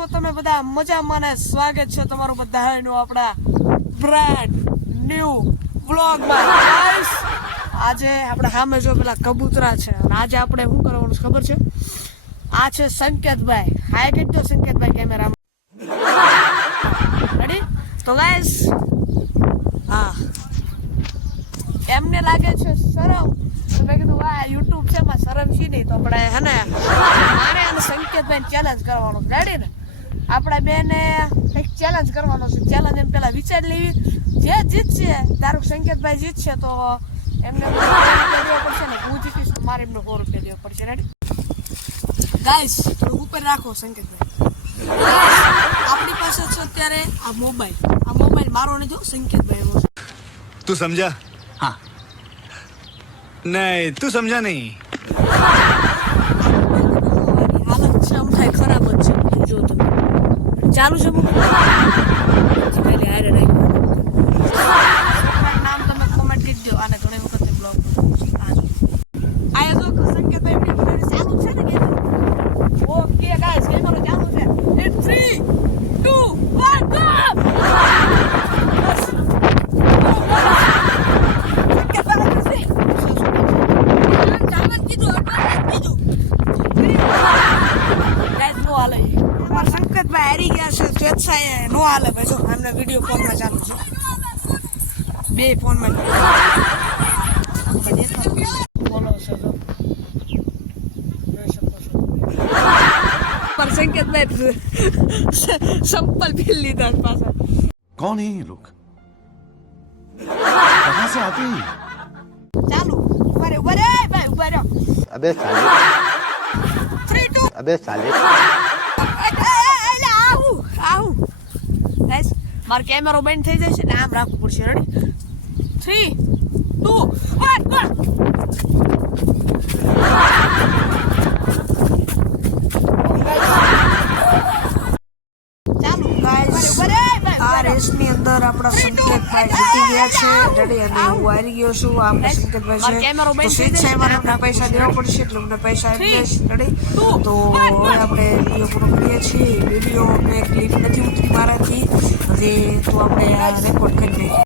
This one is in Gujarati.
છો તમે બધા મજામાં ને સ્વાગત છે તમારું બધાનું આપણા બ્રાન્ડ ન્યુ વ્લોગમાં ગાઈસ આજે આપણે સામે જો પેલા કબૂતરા છે અને આજે આપણે શું કરવાનું છે ખબર છે આ છે સંકેતભાઈ હાય કહી દો સંકેતભાઈ કેમેરામાં રેડી તો ગાઈસ હા એમને લાગે છે શરમ તો મેં કીધું આ યુટ્યુબ છે માં શરમ છે નહીં તો આપણે હે ને મારે અને સંકેતભાઈ ચેલેન્જ કરવાનું રેડી ને આપણે બેને એક ચેલેન્જ કરવાનો છે ચેલેન્જ એમ પેલા વિચાર લેવી જે જીતશે તારું સંકેતભાઈ જીતશે તો એમને દેવો પડશે ને હું જીતીશ તો મારે એમને 100 રૂપિયા દેવો પડશે રેડી ગાઈસ થોડું ઉપર રાખો સંકેતભાઈ આપણી પાસે છે અત્યારે આ મોબાઈલ મારો ને જો સંકેતભાઈ तू समझा हाँ नहीं तू समझा नहीं હાલત છે આમ થાય ખરાબ જ છે જો તમે ચાલુ છે મોબાઈલ હારે નામ તમે કોમેન્ટ કરી દો અને ઘણી વખત બ્લોગ આયા જો સંકેતભાઈ વિડિયો ચાલુ છે ને કે ઓકે ગાઈસ કેમેરો ચાલુ છે 3 2 1 ગો હારી ગયા છે સ્વેચ્છાએ નો હાલે ભાઈ જો અમને વિડીયો ફોનમાં ચાલુ છે બે ફોનમાં બોલો છે જો પર સંકેતભાઈ સંપલ ફીલ લીધા પાછા कौन है ये लोग कहां से आते हैं ચાલુ ઉભા રે ભાઈ ઉભા રહ્યો अबे साले 3 2 अबे साले મારો કેમેરો બંધ થઈ જશે ને આમ રાખવું પડશે રેડી 3 2 1 ચાલુ ગાઈસ આ રેસની અંદર આપણા સંકેતભાઈ જીતી ગયા છે રેડી અને હું હારી ગયો છું આપણે સંકેતભાઈ છે કેમેરો બંધ થઈ જશે મારે આપણે પૈસા દેવા પડશે એટલે મને પૈસા આપી રેડી તો હવે આપણે વિડીયો પૂરો કરીએ છીએ વિડીયો મેં ક્લિપ નથી ઉતરી મારાથી હજી તો આપણે રેકોર્ડ કરી દઈએ